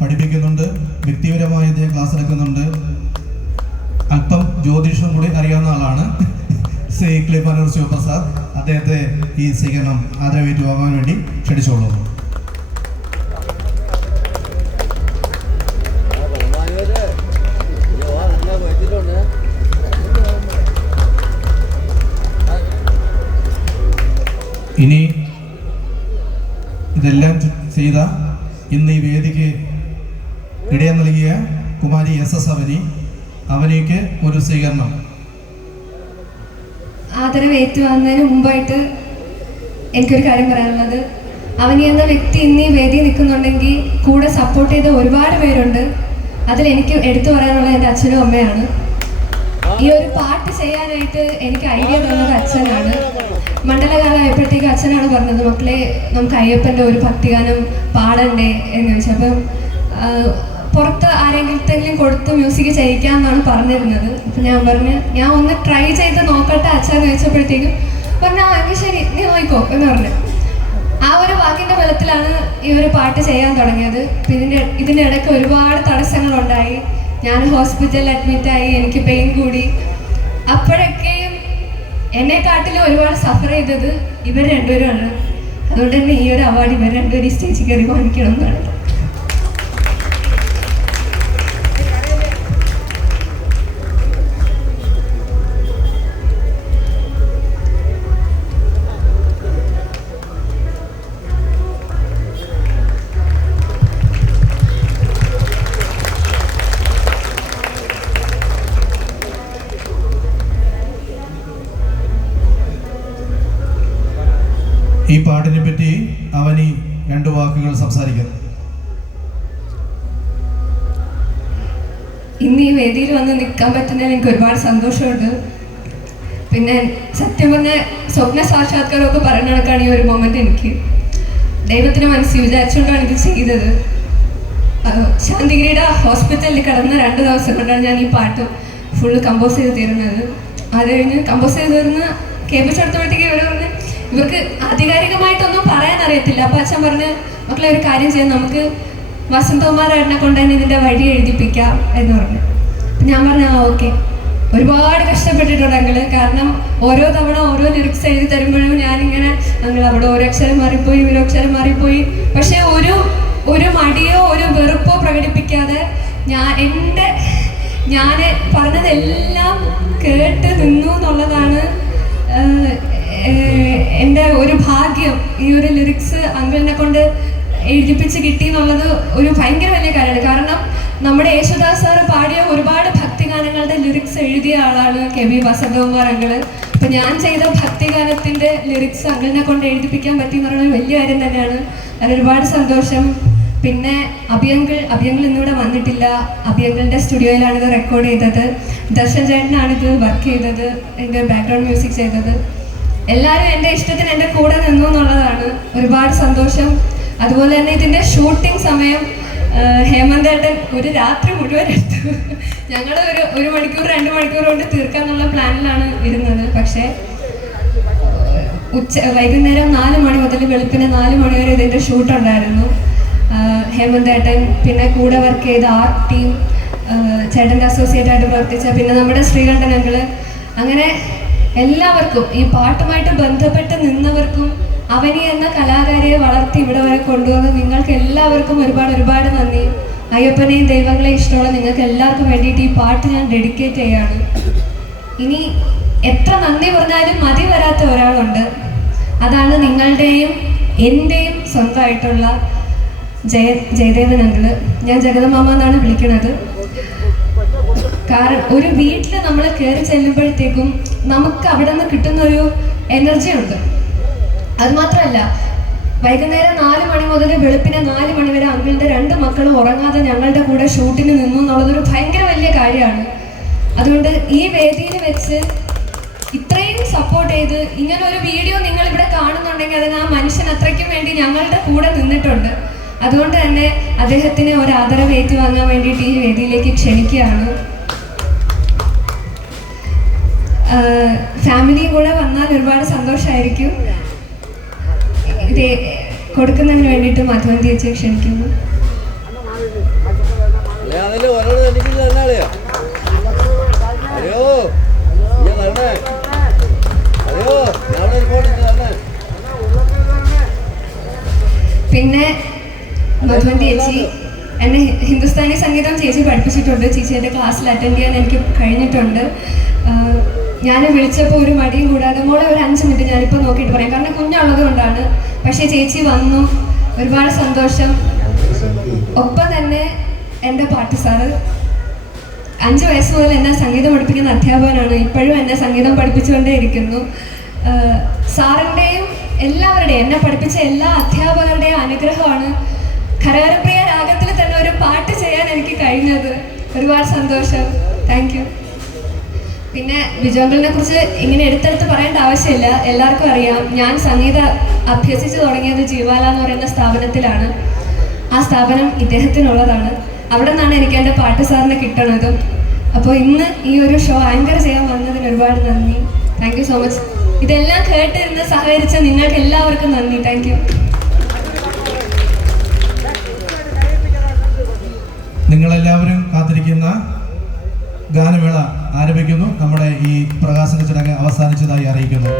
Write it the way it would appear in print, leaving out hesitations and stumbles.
പഠിപ്പിക്കുന്നുണ്ട്, വ്യക്തിപരമായി അദ്ദേഹം ക്ലാസ് എടുക്കുന്നുണ്ട്. അല്പം ജ്യോതിഷം കൂടി അറിയാവുന്ന ആളാണ് ശ്രീ ക്ലിപ്പനൂർ ശിവപ്രസാദ്. അദ്ദേഹത്തെ ഈ സ്വീകരണം ആദരവേറ്റു വാങ്ങാൻ വേണ്ടി ക്ഷണിച്ചുകൊള്ളുന്നു. ഇനി ഇതെല്ലാം ചെയ്ത ഇന്ന് ഈ വേദിക്ക് ഇടയം നൽകിയ കുമാരി SS അവനിക്ക് ഒരു സ്വീകരണം. ആദരവ് ഏറ്റുവാങ്ങുന്നതിന് മുമ്പായിട്ട് എനിക്കൊരു കാര്യം പറയാനുള്ളത്, അവനി എന്ന വ്യക്തി ഇന്ന് ഈ വേദി നിൽക്കുന്നുണ്ടെങ്കിൽ കൂടെ സപ്പോർട്ട് ചെയ്ത ഒരുപാട് പേരുണ്ട്. അതിൽ എനിക്ക് എടുത്തു പറയാനുള്ളത് എൻ്റെ അച്ഛനും അമ്മയാണ്. ഈ ഒരു പാട്ട് ചെയ്യാനായിട്ട് എനിക്ക് ഐഡിയ തന്നത് അച്ഛനാണ്. മണ്ഡലകാലമായപ്പോഴത്തേക്ക് അച്ഛനാണ് പറഞ്ഞത്, മക്കളെ നമുക്ക് അയ്യപ്പൻ്റെ ഒരു ഭക്തിഗാനം പാടണ്ടേ എന്ന് ചോദിച്ചു. അപ്പം പുറത്ത് ആരെങ്കിലും കൊടുത്ത് മ്യൂസിക് ചെയ്യിക്കാമെന്നാണ് പറഞ്ഞിരുന്നത്. അപ്പം ഞാൻ പറഞ്ഞു ഞാൻ ഒന്ന് ട്രൈ ചെയ്ത് നോക്കട്ടെ അച്ഛൻ ചോദിച്ചപ്പോഴത്തേക്കും പറഞ്ഞു എങ്കിൽ ശരി നീ നോക്കിക്കോ എന്ന് പറഞ്ഞു. ആ ഒരു വാക്കിൻ്റെ ബലത്തിലാണ് ഈ ഒരു പാട്ട് ചെയ്യാൻ തുടങ്ങിയത്. പിന്നെ ഇതിൻ്റെ ഇടയ്ക്ക് ഒരുപാട് തടസ്സങ്ങളുണ്ടായി. ഞാൻ ഹോസ്പിറ്റലിൽ അഡ്മിറ്റായി, എനിക്ക് പെയിൻ കൂടി. അപ്പോഴൊക്കെയും എന്നെക്കാട്ടിലും ഒരുപാട് സഫർ ചെയ്തത് ഇവർ രണ്ടുപേരുമാണ്. അതുകൊണ്ട് തന്നെ ഈ ഒരു അവാർഡ് ഇവർ രണ്ടുപേരും സ്റ്റേജിൽ കയറി വാങ്ങിക്കണം എന്നാണ്. ഈ പാട്ടിനെ പറ്റി അവനി 2 വാക്കുകൾ സംസാരിക്കും. ഇന്ന് ഈ വേദിയിൽ വന്ന് നിൽക്കാൻ പറ്റുന്നതിൽ എനിക്ക് ഒരുപാട് സന്തോഷമുണ്ട്. പിന്നെ സത്യം പറഞ്ഞ സ്വപ്ന സാക്ഷാത്കാരമൊക്കെ പറയുന്ന കണക്കാണ് ഈ ഒരു മൊമെന്റ്. എനിക്ക് ദൈവത്തിന് മനസ്സിൽ വിചാരിച്ചുകൊണ്ടാണ് ഇത് ചെയ്തത്. ശാന്തിഗിരിയുടെ ഹോസ്പിറ്റലിൽ കിടന്ന 2 ദിവസം കൊണ്ടാണ് ഞാൻ ഈ പാട്ട് ഫുള്ള് കമ്പോസ് ചെയ്ത് തീരുന്നത്. അത് കഴിഞ്ഞ് കമ്പോസ് ചെയ്ത് തീർന്ന് കേൾപ്പിച്ചെടുത്തപ്പോഴത്തേക്ക് ഇവർ പറഞ്ഞ് ഇവർക്ക് ആധികാരികമായിട്ടൊന്നും പറയാൻ അറിയത്തില്ല. അപ്പം അച്ഛൻ പറഞ്ഞ് മക്കളെ ഒരു കാര്യം ചെയ്യാം, നമുക്ക് വസന്തകുമാരേട്ടനെ കൊണ്ട് തന്നെ ഇതിൻ്റെ വഴി എഴുതിപ്പിക്കാം എന്ന് പറഞ്ഞു. അപ്പം ഞാൻ പറഞ്ഞു ഓക്കെ. ഒരുപാട് കഷ്ടപ്പെട്ടിട്ടുണ്ട് അങ്ങള്. കാരണം ഓരോ തവണ ഓരോ ലിറിക്സ് എഴുതി തരുമ്പോഴും ഞാനിങ്ങനെ അങ്ങൾ അവിടെ ഓരോ അക്ഷരം മാറിപ്പോയി ഒരു അക്ഷരം മാറിപ്പോയി. പക്ഷെ ഒരു മടിയോ ഒരു വെറുപ്പോ പ്രകടിപ്പിക്കാതെ ഞാൻ പറഞ്ഞതെല്ലാം കേട്ട് നിന്നു എന്നുള്ളതാണ് എൻ്റെ ഒരു ഭാഗ്യം. ഈ ഒരു ലിറിക്സ് അങ്കിളിനെ കൊണ്ട് എഴുതിപ്പിച്ച് കിട്ടി എന്നുള്ളത് ഒരു ഭയങ്കര വലിയ കാര്യമാണ്. കാരണം നമ്മുടെ യേശുദാസ് സാറ് പാടിയ ഒരുപാട് ഭക്തിഗാനങ്ങളുടെ ലിറിക്സ് എഴുതിയ ആളാണ് KV വസന്തകുമാർ അങ്കിള്. അപ്പം ഞാൻ ചെയ്ത ഭക്തിഗാനത്തിൻ്റെ ലിറിക്സ് അങ്കിളിനെ കൊണ്ട് എഴുതിപ്പിക്കാൻ പറ്റി എന്ന് പറയുന്നത് വലിയ കാര്യം തന്നെയാണ്. അതിലൊരുപാട് സന്തോഷം. പിന്നെ അഭിയങ്കിൾ ഇന്നിവിടെ വന്നിട്ടില്ല. അഭിയങ്കിളിൻ്റെ സ്റ്റുഡിയോയിലാണ് ഇത് റെക്കോർഡ് ചെയ്തത്. ദർശൻ ചേട്ടനാണ് ഇത് വർക്ക് ചെയ്തത്, എൻ്റെ ബാക്ക്ഗ്രൗണ്ട് മ്യൂസിക് ചെയ്തത്. എല്ലാവരും എൻ്റെ ഇഷ്ടത്തിന് എൻ്റെ കൂടെ നിന്നു എന്നുള്ളതാണ് ഒരുപാട് സന്തോഷം. അതുപോലെ തന്നെ ഇതിൻ്റെ ഷൂട്ടിംഗ് സമയം ഹേമന്തേട്ടൻ ഒരു രാത്രി മുഴുവൻ എടുത്തു. ഞങ്ങൾ ഒരു മണിക്കൂർ 2 മണിക്കൂർ കൊണ്ട് തീർക്കാന്നുള്ള പ്ലാനിലാണ് ഇരുന്നത്. പക്ഷേ വൈകുന്നേരം 4 മണി മുതൽ വെളുപ്പിന് 4 മണി വരെ ഇതിൻ്റെ ഷൂട്ടുണ്ടായിരുന്നു. ഹേമന്തേട്ടൻ, പിന്നെ കൂടെ വർക്ക് ചെയ്ത ആർട്ട് ടീം, ചേട്ടൻ്റെ അസോസിയേറ്റ് ആയിട്ട് പ്രവർത്തിച്ച പിന്നെ നമ്മുടെ ശ്രീകണ്ഠൻ അങ്കിള്, അങ്ങനെ എല്ലാവർക്കും ഈ പാട്ടുമായിട്ട് ബന്ധപ്പെട്ട് നിന്നവർക്കും അവനി എന്ന കലാകാരിയെ വളർത്തി ഇവിടെ വരെ കൊണ്ടുവന്ന് നിങ്ങൾക്ക് എല്ലാവർക്കും ഒരുപാട് നന്ദി. അയ്യപ്പനെയും ദൈവങ്ങളെയും ഇഷ്ടമുള്ള നിങ്ങൾക്ക് എല്ലാവർക്കും വേണ്ടിയിട്ട് ഈ പാട്ട് ഞാൻ ഡെഡിക്കേറ്റ് ചെയ്യാണ്. ഇനി എത്ര നന്ദി പറഞ്ഞാലും മതി വരാത്ത ഒരാളുണ്ട്. അതാണ് നിങ്ങളുടെയും എൻ്റെയും സ്വന്തമായിട്ടുള്ള ജയദേവൻ അങ്കിള്. ഞാൻ ജഗദമാമ എന്നാണ് വിളിക്കുന്നത്. കാരണം ഒരു വീട്ടിൽ നമ്മൾ കയറി ചെല്ലുമ്പോഴത്തേക്കും നമുക്ക് അവിടെ നിന്ന് കിട്ടുന്നൊരു എനർജി ഉണ്ട്. അതുമാത്രമല്ല, വൈകുന്നേരം 4 മണി മുതൽ വെളുപ്പിനെ 4 മണി വരെ അങ്കിളിൻ്റെ 2 മക്കളും ഉറങ്ങാതെ ഞങ്ങളുടെ കൂടെ ഷൂട്ടിന് നിന്നു എന്നുള്ളതൊരു ഭയങ്കര വലിയ കാര്യമാണ്. അതുകൊണ്ട് ഈ വേദിയിൽ വെച്ച് ഇത്രയും സപ്പോർട്ട് ചെയ്ത് ഇങ്ങനെ ഒരു വീഡിയോ നിങ്ങളിവിടെ കാണുന്നുണ്ടെങ്കിൽ അതിന് ആ മനുഷ്യൻ അത്രയ്ക്കും വേണ്ടി ഞങ്ങളുടെ കൂടെ നിന്നിട്ടുണ്ട്. അതുകൊണ്ട് തന്നെ അദ്ദേഹത്തിന് ഒരു ആദരവ് ഏറ്റുവാങ്ങാൻ വേണ്ടിയിട്ട് ഈ വേദിയിലേക്ക് ക്ഷണിക്കുകയാണ്. ഫാമിലിയും കൂടെ വന്നാൽ ഒരുപാട് സന്തോഷമായിരിക്കും. ഇത് കൊടുക്കുന്നതിന് വേണ്ടിയിട്ട് മാധവൻ ചേച്ചിയെ ക്ഷണിക്കുന്നു. ഞാനല്ലേ ഒരാൾ തന്നിക്കില്ല തന്നാളെയാ അയ്യോ ഞാൻ തരണേ അയ്യോ ഞാൻ റിപ്പോർട്ട് തരണേ. പിന്നെ മധുവന്തി ചേച്ചി എന്നെ ഹിന്ദുസ്ഥാനി സംഗീതം ചേച്ചി പഠിപ്പിച്ചിട്ടുണ്ട്. ചേച്ചിയുടെ ക്ലാസ്സിൽ അറ്റൻഡ് ചെയ്യാൻ എനിക്ക് കഴിഞ്ഞിട്ടുണ്ട്. ഞാൻ വിളിച്ചപ്പോൾ ഒരു മടിയും കൂടാതെ മോളെ ഒരു 5 മിനിറ്റ് ഞാനിപ്പോൾ നോക്കിയിട്ട് പറയാം, കാരണം കുഞ്ഞുള്ളത് കൊണ്ടാണ്. പക്ഷേ ചേച്ചി വന്നു, ഒരുപാട് സന്തോഷം. ഒപ്പം തന്നെ എൻ്റെ പാട്ട് സാറ് 5 വയസ്സ് മുതൽ എന്നെ സംഗീതം പഠിപ്പിക്കുന്ന അധ്യാപകനാണ്. ഇപ്പോഴും എന്നെ സംഗീതം പഠിപ്പിച്ചുകൊണ്ടേ ഇരിക്കുന്നു. സാറിൻ്റെയും എല്ലാവരുടെയും എന്നെ പഠിപ്പിച്ച എല്ലാ അധ്യാപകരുടെയും അനുഗ്രഹമാണ് ഖരകരപ്രിയ രാഗത്തിൽ തന്നെ ഒരു പാട്ട് ചെയ്യാൻ എനിക്ക് കഴിഞ്ഞത്. ഒരുപാട് സന്തോഷം. Thank you. പിന്നെ ബിജോങ്കിളിനെ കുറിച്ച് ഇങ്ങനെ എടുത്തെടുത്ത് പറയേണ്ട ആവശ്യമില്ല, എല്ലാവർക്കും അറിയാം. ഞാൻ സംഗീതം അഭ്യസിച്ച് തുടങ്ങിയത് ജീവാല എന്ന് പറയുന്ന സ്ഥാപനത്തിലാണ്. ആ സ്ഥാപനം ഇദ്ദേഹത്തിനുള്ളതാണ്. അവിടെ നിന്നാണ് എനിക്ക് എൻ്റെ പാട്ട് സാറിനെ കിട്ടണതും. അപ്പോൾ ഇന്ന് ഈ ഒരു ഷോ ആങ്കർ ചെയ്യാൻ വന്നതിന് ഒരുപാട് നന്ദി. Thank you so much. ഇതെല്ലാം കേട്ടിരുന്ന് സഹകരിച്ച നിങ്ങൾക്ക് എല്ലാവർക്കും നന്ദി. Thank you. നിങ്ങളെല്ലാവരും കാത്തിരിക്കുന്ന ഗാനമേള ആരംഭിക്കുന്നു. നമ്മുടെ ഈ പ്രകാശന ചടങ്ങ് അവസാനിച്ചതായി അറിയിക്കുന്നു.